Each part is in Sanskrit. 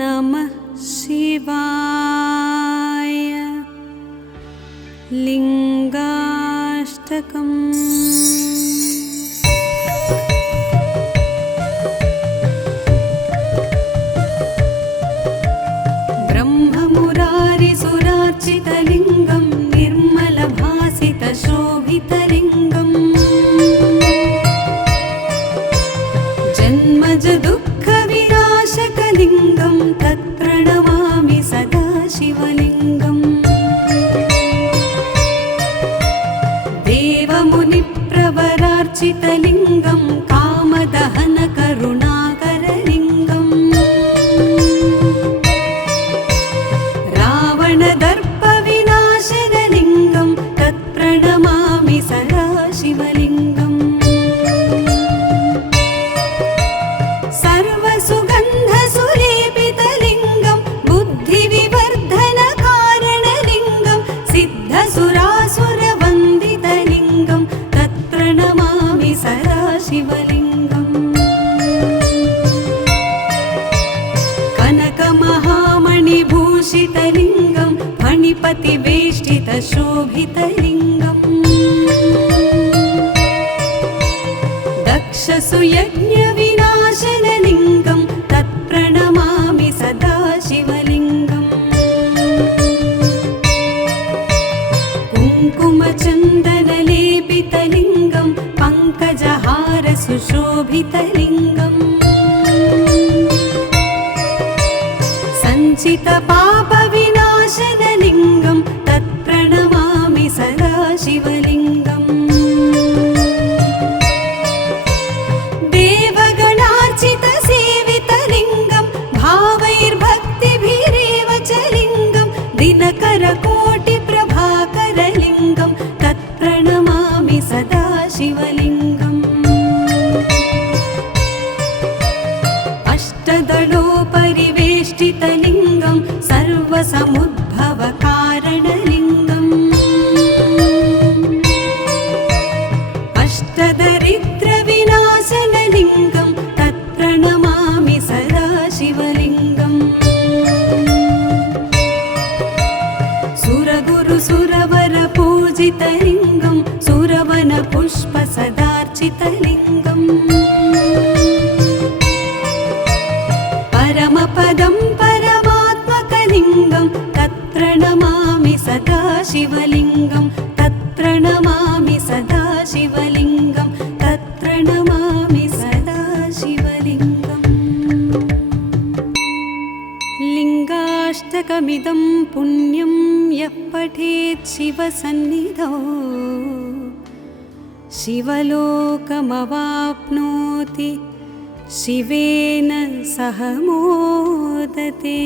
नमः शिवाय लिंगाष्टकम्। ब्रह्ममुरारिसुरार्चितलिङ्गं निर्मलभासितशोभितलिङ्गम् जन्मज दुःखविनाशकलिङ्गं तत्प्रणमामि सदा शिवलिङ्गम्। देवमुनिप्रवरार्चितलिङ्गं कामदहनकरुणाकरलिङ्गम् रावणदर्पविनाशनलिङ्गं तत्प्रणमामि सदा शिवलिङ्गम्। सर्वसुगन्धसुलेपितलिङ्गं बुद्धिविवर्धनकारणलिङ्गं सिद्धसुरासुरवन्दितलिङ्गं तत्प्रणमामि सदा शिवलिङ्गम्। कनकमहामणिभूषितलिङ्गं फणिपतिवेष्टितशोभितलिङ्गम् दक्षसुयज्ञविनाशनलिङ्गं तत्प्रणमामि सदा शिवलिङ्गम्। कुङ्कुमचन्दनलेपितलिङ्गं पङ्कजहारसुशोभितलिङ्गम् सञ्चितपापविनाशनलिङ्गं तत्प्रणमामि सदा शिवलिङ्गम्। देवगणार्चितसेवितलिङ्गं भावैर्भक्तिभिरेव च लिङ्गं दिनकरकोटिप्रभाकरलिङ्गं तत्प्रणमामि सदा शिवलिङ्गम्। अष्टदलोपरिवेष्टितलिङ्गं सर्वसमुद्भवकारणलिङ्गम् अष्टदरिद्रविनाशनलिङ्गं तत्प्रणमामि सदा शिवलिङ्गम्। सुरगुरुसुरवरपूजितलिङ्गं सुरवनपुष्पसदार्चितलिङ्गम् परमपदं परमात्मकलिङ्गं तत्प्रणमामि सदा शिवलिङ्गं तत्प्रणमामि सदा शिवलिङ्गं तत्प्रणमामि सदा शिवलिङ्गम्। लिङ्गाष्टकमिदं पुण्यं यः पठेत् शिवसन्निधौ शिवलोकमवाप्नोति शिवेन सह मोदते।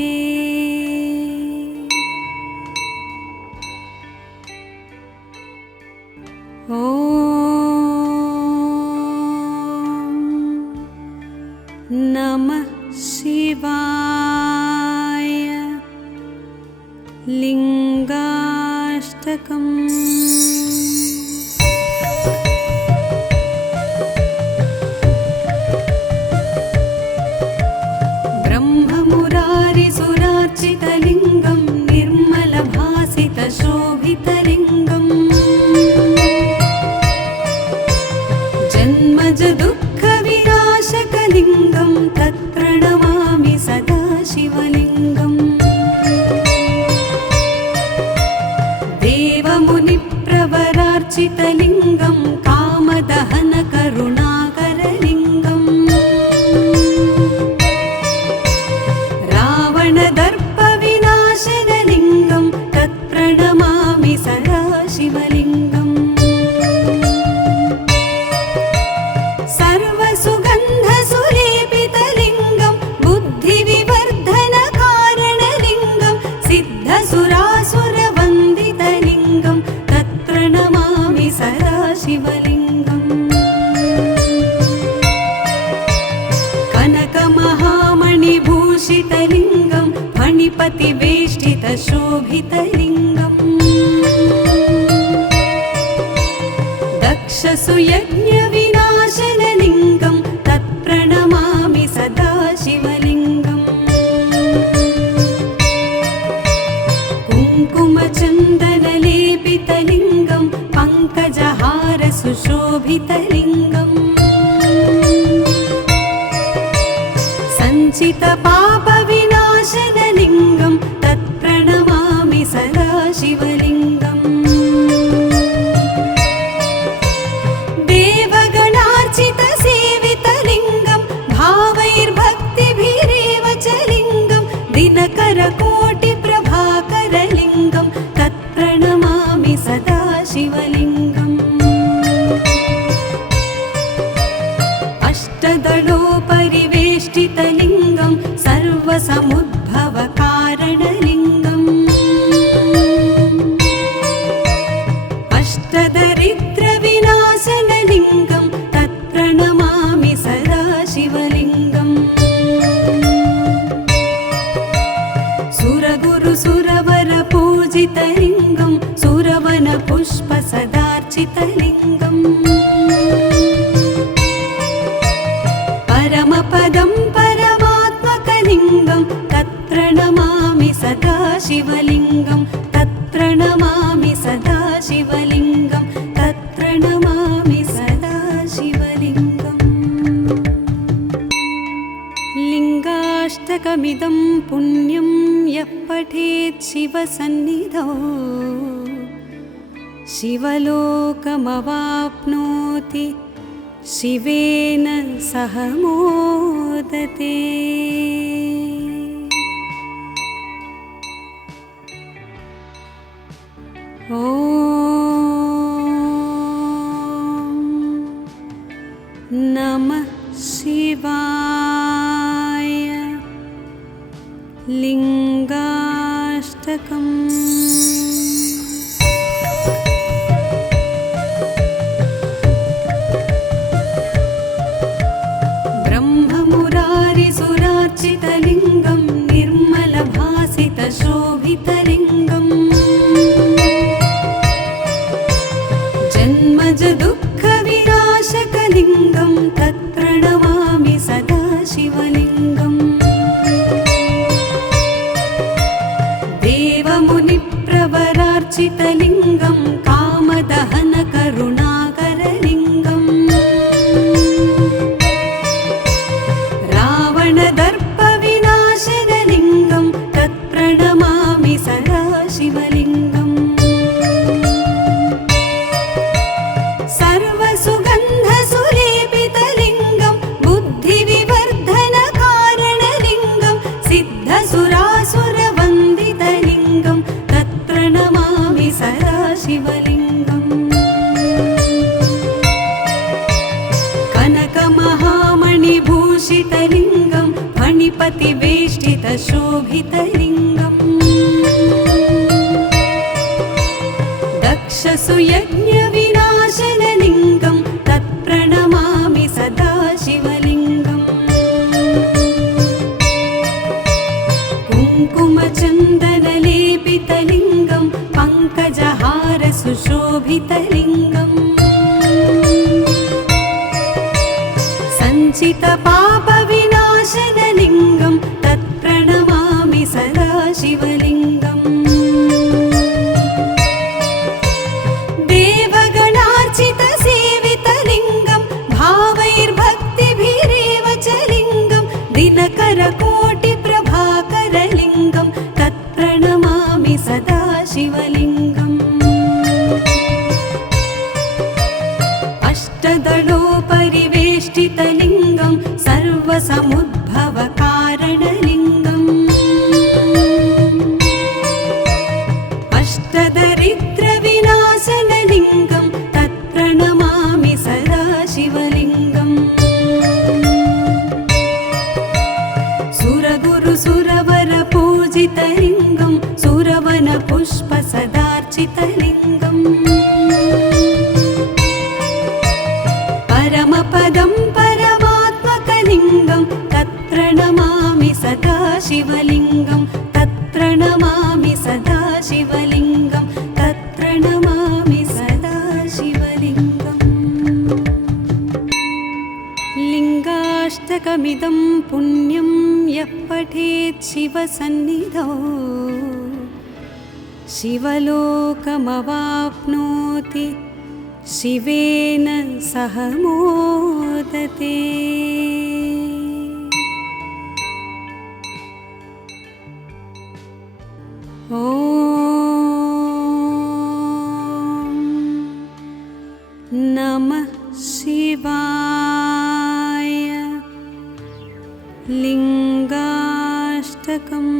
ॐ नमः शिवाय लिङ्गाष्टकम्। ब्रह्ममुरारिसुरार्चितलिङ्गं निर्मलभासितशोभितलिङ्गम् जन्मज दुःखविनाशकलिङ्गं तत्प्रणमामि सदा शिवलिङ्गम्। देवमुनिप्रवरार्चितलिङ्गं कामदहनकरुणाकरलिङ्गम् रावणदर्पविनाशनलिङ्गं तत्प्रणमामि सदा शिवलिङ्गम्। सर्वसुगन्धसुलेपितलिङ्गं बुद्धिविवर्धनकारणलिङ्गं सिद्धसुरासुरवन्दितलिङ्गं तत्प्रणमामि सदा शिवलिङ्गम्। कनकमहामणिभूषितलिङ्गं फणिपतिवेष्टितशोभितलिङ्गम् दक्षसुयज्ञविनाश शोभितलिङ्गम् सञ्चितपापविनाशनलिङ्गं तत्प्रणमामि सदा शिवलिङ्गम् देवगणार्चितसेवितलिङ्गं भावैर्भक्तिभिरेव च लिङ्गं दिनकरकोटिप्रभाकरलिङ्गं तत्प्रणमामि सदा शिवलिङ्गम् अष्टदलोपरिवेष्टितलिङ्गं सर्वसमुद्भवकारणलिङ्गम् अष्टदरिद्रविनाशनलिङ्गं तत्प्रणमामि सदा शिवलिङ्गम् सुरगुरुसुरवरपूजितलिङ्गं सुरवनपुष्पसदार्चितलिङ्गम् परमपदं परमात्मकलिङ्गं तत्प्रणमामि सदा शिवलिङ्गं तत्प्रणमामि सदा शिवलिङ्गं तत्प्रणमामि सदा शिवलिङ्गम् लिङ्गाष्टकमिदं पुण्यं यः पठेत् शिवसन्निधौ शिवलोकमवाप्नोति शिवेन सह मोदते। ॐ नमः शिवाय। लिङ्गाष्टकम्। ब्रह्ममुरारिसुरार्चितलिङ्गं निर्मलभासितशोभितलिङ्गम् जन्मजदुःखविनाशकलिङ्गं तत्प्रणमामि सदा शिवलिङ्गम् देवमुनिप्रवरार्चितलिङ्गं कामदहनकरुणाकरलिङ्गम् रावणदर्पविनाशनलिङ्गं तत्प्रणमामि सदा शिवलिङ्गम् सर्वसुगन्धसुलेपितलिङ्गं बुद्धिविवर्धनकारणलिङ्गं सिद्धसुरासुरवन्दितलिङ्गं तत्प्रणमामि सदा शिवलिङ्गम् कनकमहामणिभूषितलिङ्गं फणिपतिवेष्टितशोभितलिङ्गम् दक्षसुयज्ञविनाशनलिङ्गं तत्प्रणमामि सदा शिवलिङ्गम् कुङ्कुमचन्दनलेपितलिङ्गं पङ्कजहारसुशोभितलिङ्गम् सञ्चितपापविनाशनलिङ्गं तत्प्रणमामि सदा शिवलिङ्गम् देवगणार्चितसेवितलिङ्गं भावैर्भक्तिभिरेव च लिङ्गं दिनकरकोटिप्रभाकरलिङ्गं तत्प्रणमामि सदा शिवलिङ्गम् अष्टदलोपरिवेष्टितलिङ्गं सर्वसमुद्भवकारणलिङ्गम् अष्टदरिद्रविनाशनलिङ्गं तत्प्रणमामि सदा शिवलिङ्गम् सुरगुरुसुरवरपूजितलिङ्गं सुरवनपुष्पसदार्चितलिङ्गम् परमपदं परमात्मकलिङ्गं तत्प्रणमामि सदा शिवलिङ्गं तत्प्रणमामि सदा शिवलिङ्गं तत्प्रणमामि सदा शिवलिङ्गम् लिङ्गाष्टकमिदं पुण्यं यः पठेत् शिवसन्निधौ शिवलोकमवाप्नोति शिवेन सह मोदते। ॐ नमः शिवाय। लिङ्गाष्टकम्।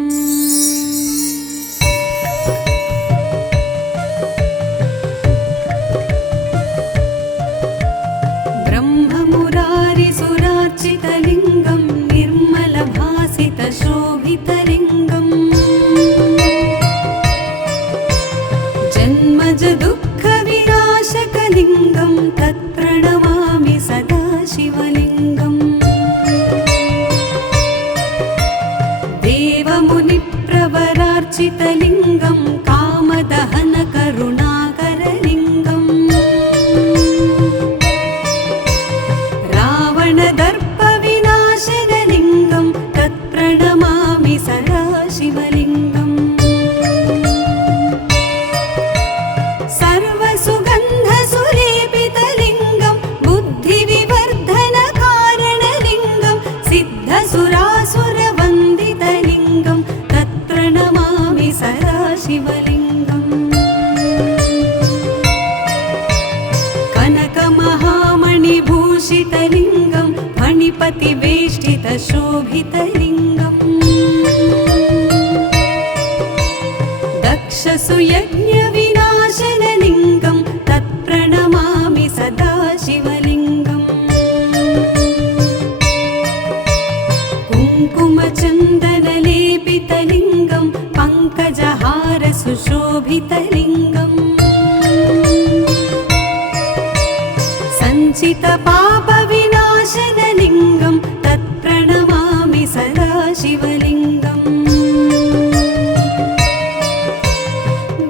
ब्रह्ममुरारिसुरार्चितलिङ्गं निर्मलभासितशोभितलिङ्गम् जन्मज दुःखविनाशकलिङ्गं तत्प्रणमामि सदा शिवलिङ्गम्। देवमुनिप्रवरार्चितलिङ्गं कामदहनकरुणाकरलिङ्गम् रावणदर्पविनाशनलिङ्गं तत्प्रणमामि सदा शिवलिङ्गम्। सर्वसुगन्धसुलेपितलिङ्गं बुद्धिविवर्धनकारणलिङ्गं सिद्धसुरासुरवन्दितलिङ्गं तत्प्रणमामि सदा शिवलिङ्गम्। कनकमहामणिभूषितलिङ्गं फणिपतिवेष्टितशोभितलिङ्गम् दक्षसुयज्ञविनाशनलिङ्गं तत्प्रणमामि सदा शिवलिङ्गम्। कुङ्कुमचन्दनलेपितलिङ्गं पङ्कजहारसुशोभितलिङ्गम् सञ्चितपापविनाशनलिङ्गं तत्प्रणमामि सदा शिवलिङ्गम्।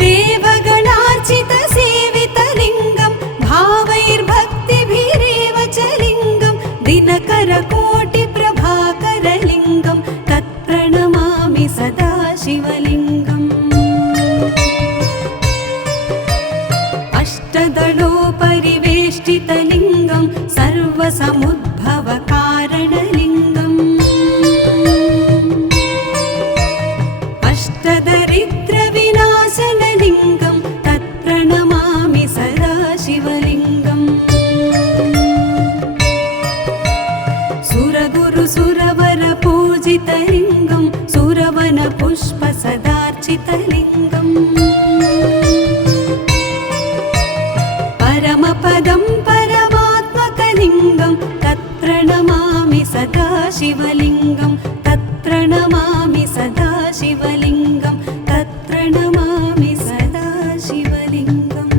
देवगणार्चितसेवितलिङ्गं भावैर्भक्तिभिरेव च लिङ्गं दिनकरकोटिप्रभाकरलिङ्गं तत्प्रणमामि सदा शिवलिङ्गम्। अष्टदलोपरिवेष्टितलिङ्गं सर्वसमुद्भवकारणलिङ्गम् अष्टदरिद्रविनाशनलिङ्गं तत्प्रणमामि सदा शिवलिङ्गम्। सुरगुरुसुरवरपूजितलिङ्गं सुरवनपुष्पसदार्चितलिङ्गम् परमपदं परमात्मकलिङ्गं तत्प्रणमामि सदा शिवलिङ्गं तत्प्रणमामि सदा शिवलिङ्गं तत्प्रणमामि सदा शिवलिङ्गम्।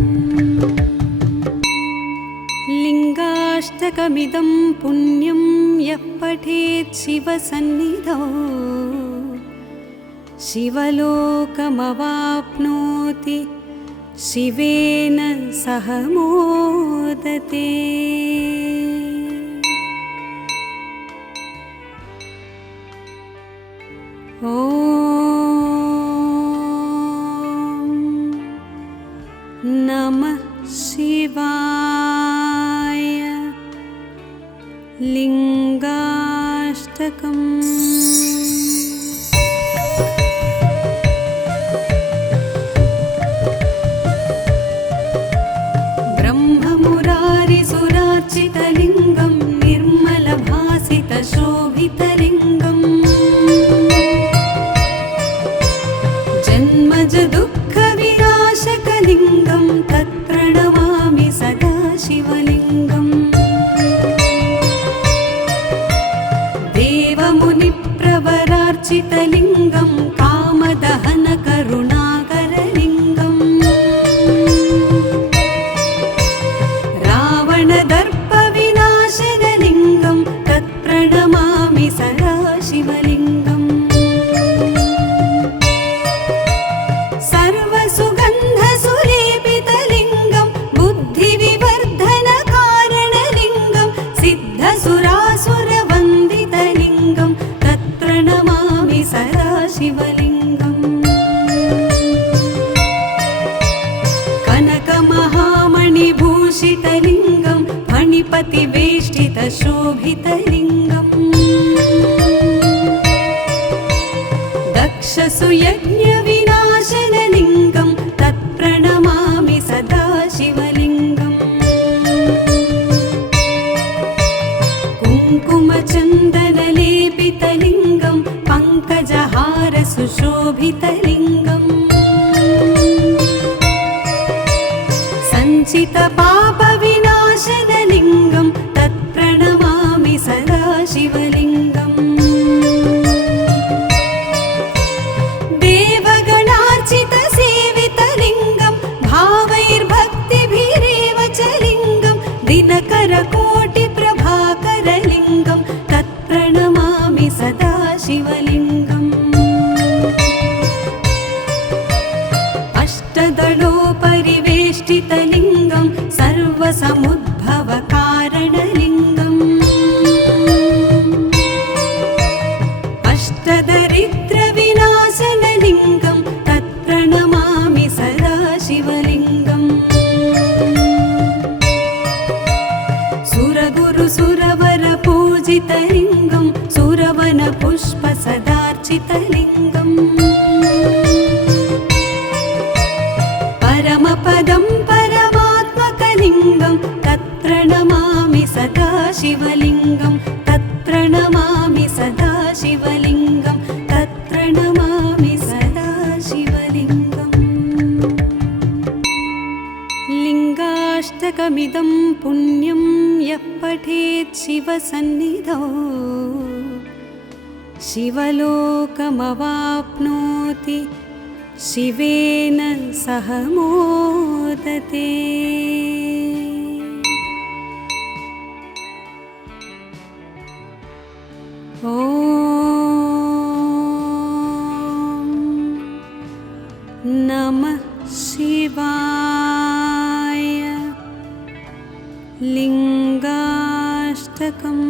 लिङ्गाष्टकमिदं पुण्यं यः पठेत् शिवसन्निधौ शिवलोकमवाप्नोति शिवेन सह मोदते। ॐ नमः शिवाय। लिङ्गाष्टकम्। ब्रह्ममुरारिसुरार्चितलिङ्गं निर्मलभासितशोभितलिङ्गम् जन्मज दुःखविनाशकलिङ्गं तत्प्रणमामि सदा शिवलिङ्गम्। देवमुनिप्रवरार्चितलिङ्गं कामदहनकरुणाकरलिङ्गम् रावणदर्पविनाशनलिङ्गं तत्प्रणमामि सदा शिवलिङ्गम्। सर्वसुगन्धसुलेपितलिङ्गं बुद्धिविवर्धनकारणलिङ्गं सिद्धसुरासुरवन्दितलिङ्गं तत्प्रणमामि सदा शिवलिङ्गम्। कनकमहामणिभूषितलिङ्गं मणिपतिवेष्टितशोभितलिङ्गम् दक्षसुयज्ञविनाशनलिङ्गं तत्प्रणमामि सदा शिवलिङ्गम् कुङ्कुमचन्दनलेपितलिङ्गं पङ्कजहारसुशोभितलिङ्गम् सञ्चितपापविनाशनलिङ्गं तत्प्रणमामि सदा शिवलिङ्गम् देवगणार्चितसेवितलिङ्गं भावैर्भक्तिभिरेव च लिङ्गं दिनकरकोटिप्रभाकरलिङ्गं तत्प्रणमामि सदा शिवलिङ्गम् अष्टदलोपरिवेष्टितलिङ्गं सर्वसमुद्भवकारणलिङ्गम् अष्टदरिद्रविनाशनलिङ्गं तत्प्रणमामि सदा शिवलिङ्गम् सुरगुरुसुरवरपूजितलिङ्गं सुरवनपुष्पसदार्चितलिङ्गम् परमपदं परमात्मकलिङ्गं तत्प्रणमामि सदा शिवलिङ्गं तत्प्रणमामि सदा शिवलिङ्गं तत्प्रणमामि सदा शिवलिङ्गम् लिङ्गाष्टकमिदं पुण्यं यः पठेत् शिवसन्निधौ शिवलोकमवाप्नोति शिवेन सह मोदते। ॐ नमः शिवाय। लिङ्गाष्टकम्।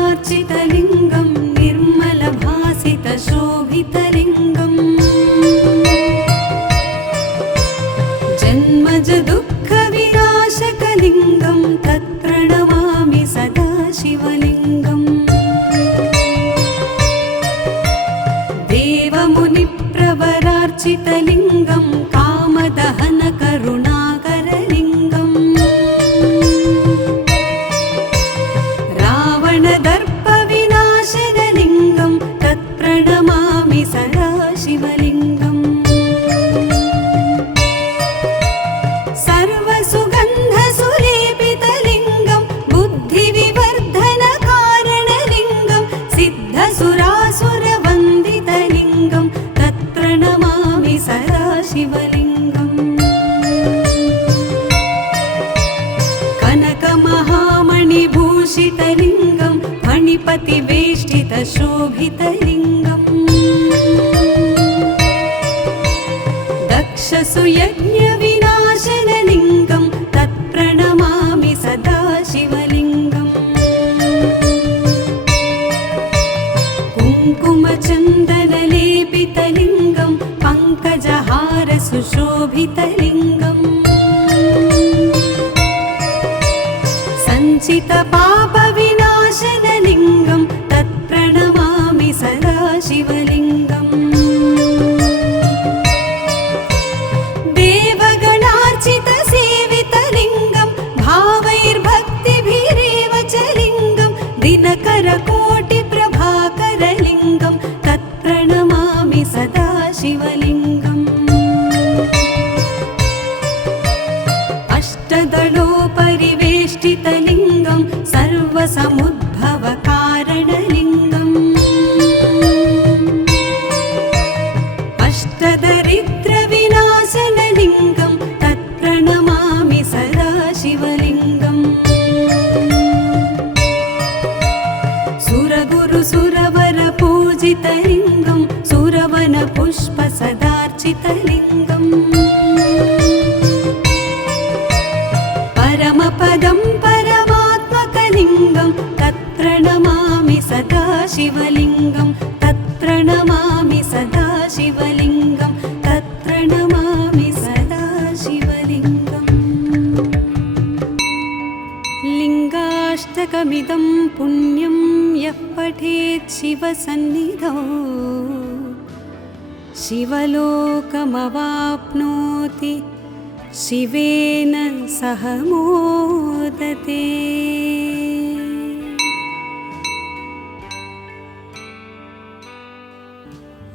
ब्रह्ममुरारिसुरार्चितलिङ्गं निर्मलभासितशोभितलिङ्गम् जन्मजदुःखविनाशकलिङ्गं तत्प्रणमामि सदा शिवलिङ्गम् देवमुनिप्रवरार्चितलिङ्गं कामदहनकरुणाकरलिङ्गम् रावणदर्पविनाशनलिङ्गं तत्प्रणमामि सदा शिवलिङ्गम् सर्वसुगन्धसुलेपितलिङ्गं बुद्धिविवर्धनकारणलिङ्गं सिद्धसुरासुरवन्दितलिङ्गं तत्प्रणमामि सदा शिवलिङ्गम् कनकमहामणिभूषितलिङ्गं मणिपतिवेष्टितशोभितलिङ्गम् दक्षसुयज्ञविनाशनलिङ्गं तत्प्रणमामि सदा शिवलिङ्गम् कुङ्कुमचन्दनलेपितलिङ्गं पङ्कजहारसुशोभितलिङ्गम् सञ्चितपापविनाशनलिङ्गं तत्प्रणमामि सदा शिवलिङ्गम् देवगणार्चितसेवितलिङ्गं भावैर्भक्तिभिरेव च लिङ्गं दिनकरकोटिप्रभाकरलिङ्गं तत्प्रणमामि सदा शिवलिङ्गम् अष्टदलोपरिवेष्टितलिङ्गं सर्वसमुद्भवकारणलिङ्गम् अष्टदरिद्रविनाशनलिङ्गं तत्प्रणमामि सदा शिवलिङ्गम् सुरगुरुसुरवरपूजितलिङ्गं सुरवनपुष्पसदार्चितलिङ्गम् परमपदं परमात्मकलिङ्गं तत्प्रणमामि सदा शिवलिङ्गं तत्प्रणमामि तत्प्रणमामि सदा शिवलिङ्गं तत्प्रणमामि सदा शिवलिङ्गम् लिङ्गाष्टकमिदं पुण्यं यः पठेत् शिवसन्निधौ शिवलोकमवाप्नोति शिवेन सह मोदते।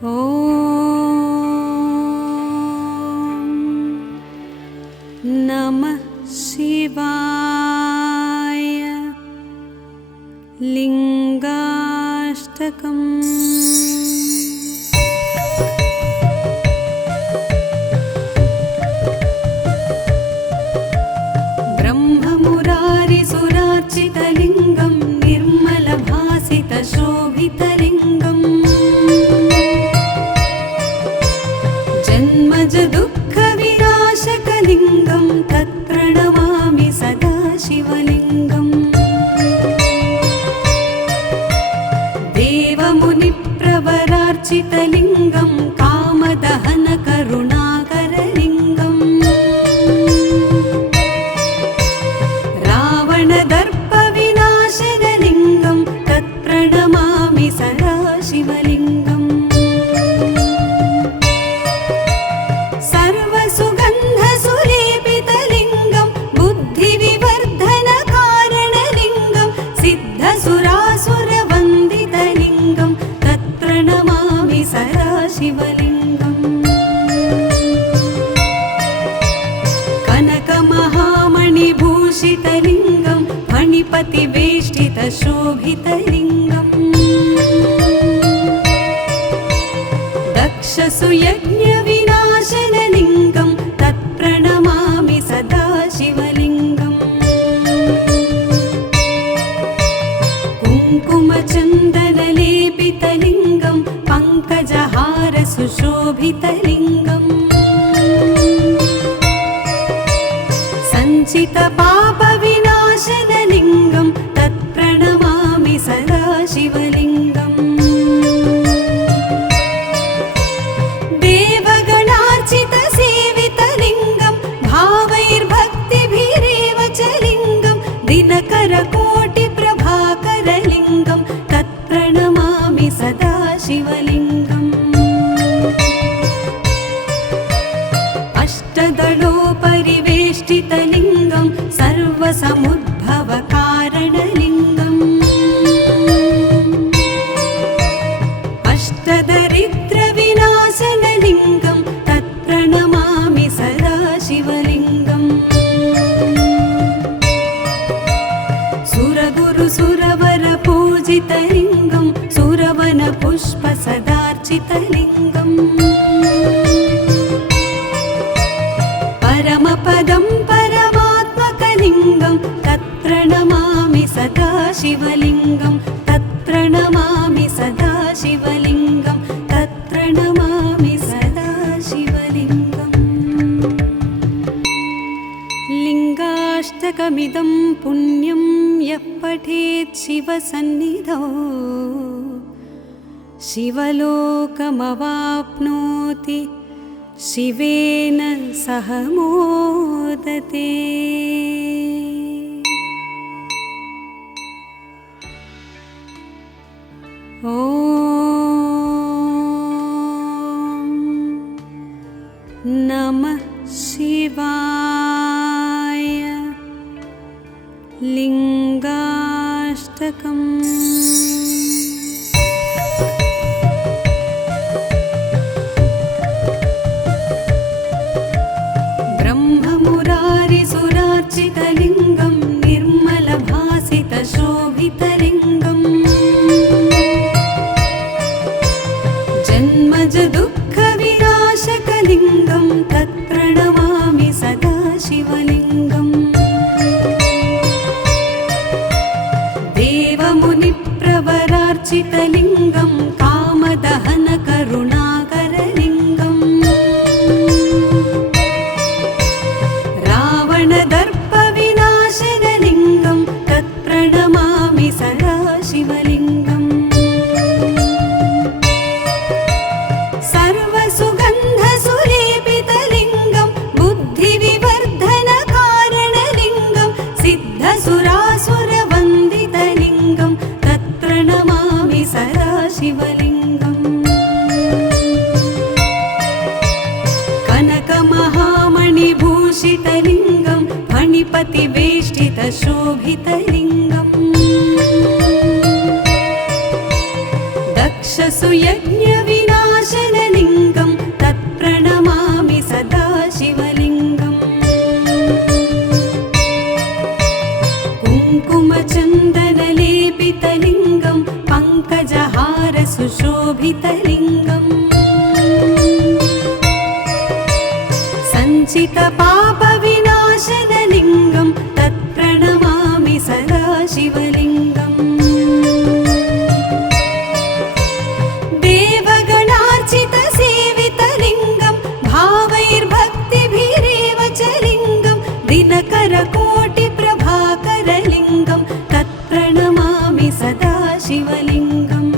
ॐ नमः शिवाय। लिङ्गाष्टकम्। ब्रह्ममुरारिसुरार्चितलिङ्गं निर्मलभासितशोभितलिङ्गम् जन्मजदुःखविनाशकलिङ्गं तत्प्रणमामि सदा शिवलिङ्गम् देवमुनिप्रवरार्चितलिङ्गं कामदहनकरुणाकरलिङ्गम् रावणदर्पविनाशनलिङ्गं तत्प्रणमामि सदा शिवलिङ्गम् सर्वसुगन्धसुलेपितलिङ्गं बुद्धिविवर्धनकारणलिङ्गं सिद्धसुरासुरवन्दितलिङ्गं तत्प्रणमामि सदा शिवलिङ्गम् कनकमहामणिभूषितलिङ्गं फणिपतिवेष्टितशोभितलिङ्गम् दक्षसुयज्ञविनाशनलिङ्गं तत्प्रणमामि सदा शिवलिङ्गम् कुङ्कुमचन्दनलेपितलिङ्गं पङ्कजहारसुशोभितलिङ्गम् सञ्चितपापविनाशनलिङ्गं तत्प्रणमामि सदा शिवलिङ्गम् देवगणार्चितसेवितलिङ्गं भावैर्भक्तिभिरेव च लिङ्गं दिनकरकोटिप्रभाकरलिङ्गं तत्प्रणमामि सदा शिवलिङ्गम् अष्टदलोपरिवेष्टितलिङ्गं सर्वसमुद्भवकारणलिङ्गम् अष्टदरिद्रविनाशनलिङ्गं तत्प्रणमामि सदा शिवलिङ्गम् सुरगुरुसुरवरपूजितलिङ्गं सुरवनपुष्पसदार्चितलिङ्गम् परमपदं परमात्मकलिङ्गं तत्प्रणमामि सदा शिवलिङ्गं तत्प्रणमामि सदा शिवलिङ्गं तत्प्रणमामि सदा शिवलिङ्गम् लिङ्गाष्टकमिदं पुण्यं यः पठेत् शिवसन्निधौ शिवलोकमवाप्नोति शिवेन सह मोदते। ॐ नमः शिवाय। लिङ्गाष्टकम्। ब्रह्ममुरारिसुरार्चितलिङ्गं निर्मलभासितशोभितलिङ्गम् जन्मजदुःखविनाशकलिङ्गं तत्प्रणमामि सदा शिवलिङ्गम् देवमुनिप्रवरार्चितलिङ्गं कामदहनकरुणाकरलिङ्गम् रावणदर्पविनाशनलिङ्गं तत्प्रणमामि सदा शिवलिङ्गम् फणिपतिवेष्टितशोभितलिङ्गम् दक्षसुयज्ञविनाशनलिङ्गं तत्प्रणमामि सदा शिवलिङ्गम् कुङ्कुमचन्दनलेपितलिङ्गं पङ्कजहारसुशोभितलिङ्गम् सञ्चितपापविनाशनलिङ्गं तत्प्रणमामि सदा शिवलिङ्गम् देवगणार्चितसेवितलिङ्गं भावैर्भक्तिभिरेव च लिङ्गं दिनकरकोटिप्रभाकरलिङ्गं तत्प्रणमामि सदा शिवलिङ्गम्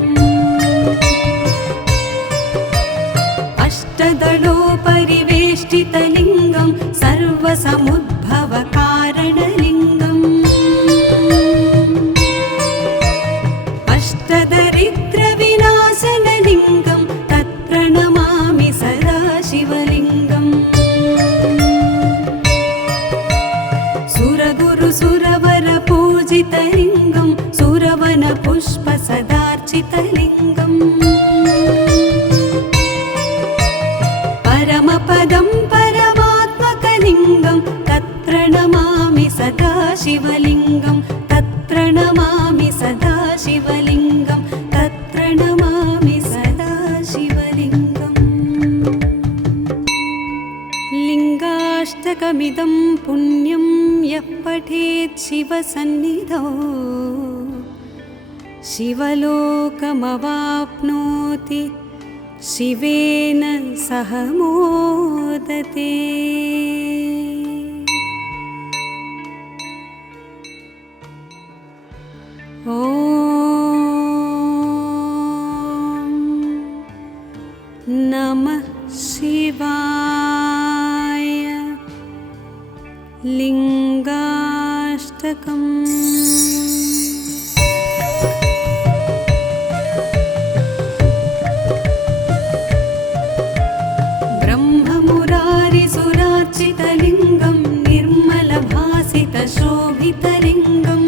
अष्टदलोपरिवेष्टितलिङ्गं सर्वसमुद्भवकारणलिङ्गम् अष्टदरिद्रविनाशनलिङ्गं तत्प्रणमामि सदा शिवलिङ्गम् सुरगुरुसुरवरपूजितलिङ्गं सुरवनपुष्पसदार्चितलिङ्गम् परमपदं परमात्मकलिङ्गं तत्प्रणमामि सदा शिवलिङ्गं तत्प्रणमामि सदा शिवलिङ्गं तत्प्रणमामि सदा शिवलिङ्गम् लिङ्गाष्टकमिदं पुण्यं यः पठेत् शिवसन्निधौ शिवलोकमवाप्नोति शिवेन सह मोदते। ॐ नमः शिवाय। लिङ्गाष्टकम्। ब्रह्ममुरारिसुरार्चितलिङ्गं निर्मलभासितशोभितलिङ्गम्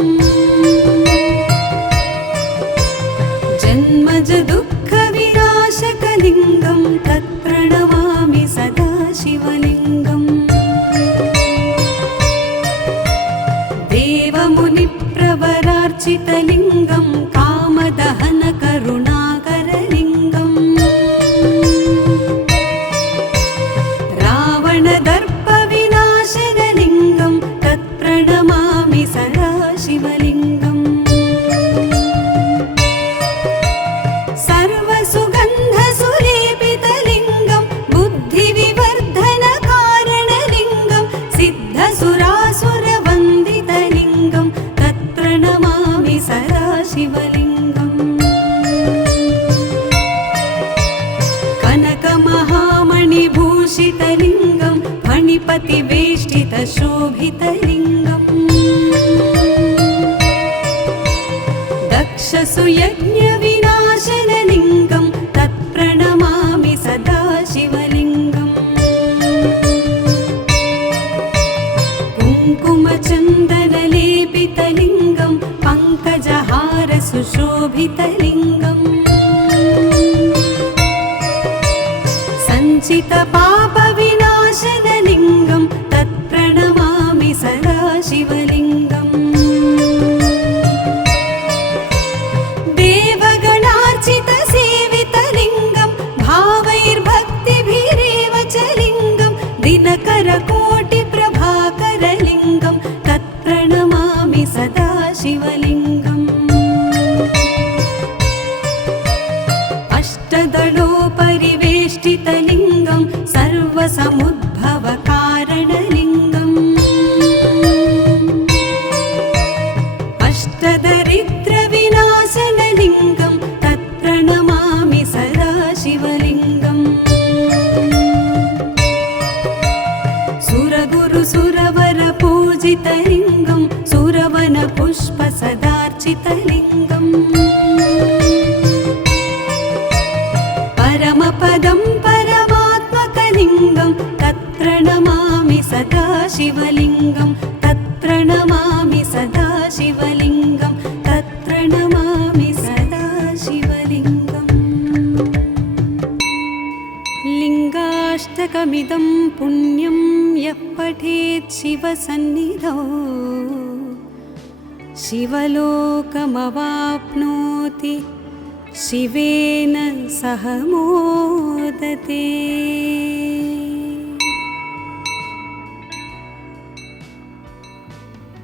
जन्मजदुःखविनाशकलिङ्गं तत्प्रणमामि सदा शिवलिङ्गम् देवमुनिप्रवरार्चितलिङ्गं कामदहनकरुणाकरलिङ्गम् रावणदर्पविनाशनलिङ्गं तत्प्रणमामि सदा शिवलिङ्गम् सर्वसुगन्धसुलेपितलिङ्गं बुद्धिविवर्धनकारणलिङ्गं सिद्धसुरासुरवन्दितलिङ्गं तत्प्रणमामि सदा शिवलिङ्गम् कनकमहामणिभूषितलिङ्गं फणिपतिवेष्टितशोभितलिङ्गम् दक्षसुयज्ञविनाशनलिङ्गं तत्प्रणमामि सदा शिवलिङ्गम् कुङ्कुमचन्दनलेपितलिङ्गं पङ्कजहारसुशोभितलिङ्गम् सञ्चितपापविनाशनलिङ्गं तत्प्रणमामि सदा शिवलिङ्गम् देवगणार्चितसेवितलिङ्गं भावैर्भक्तिभिरेव च लिङ्गं दिनकरकोटिप्रभाकरलिङ्गं तत्प्रणमामि सदा शिवलिङ्गम् अष्टदलोपरिवेष्टितलिङ्गं सर्वसमुद्भवकारणलिङ्गम् अष्टदरिद्रविनाशनलिङ्गं तत्प्रणमामि सदा शिवलिङ्गम् सुरगुरुसुरवरपूजितलिङ्गं सुरवनपुष्पसदार्चितलिङ्गम् परमपदं परमात्मकलिङ्गं तत्प्रणमामि सदा शिवलिङ्गं तत्र सदा शिवलिङ्गं तत्प्रणमामि सदा शिवलिङ्गम् लिङ्गाष्टकमिदं पुण्यं यः पठेत् शिवसन्निधौ शिवलोकमवाप्नोति शिवेन सह मोदते।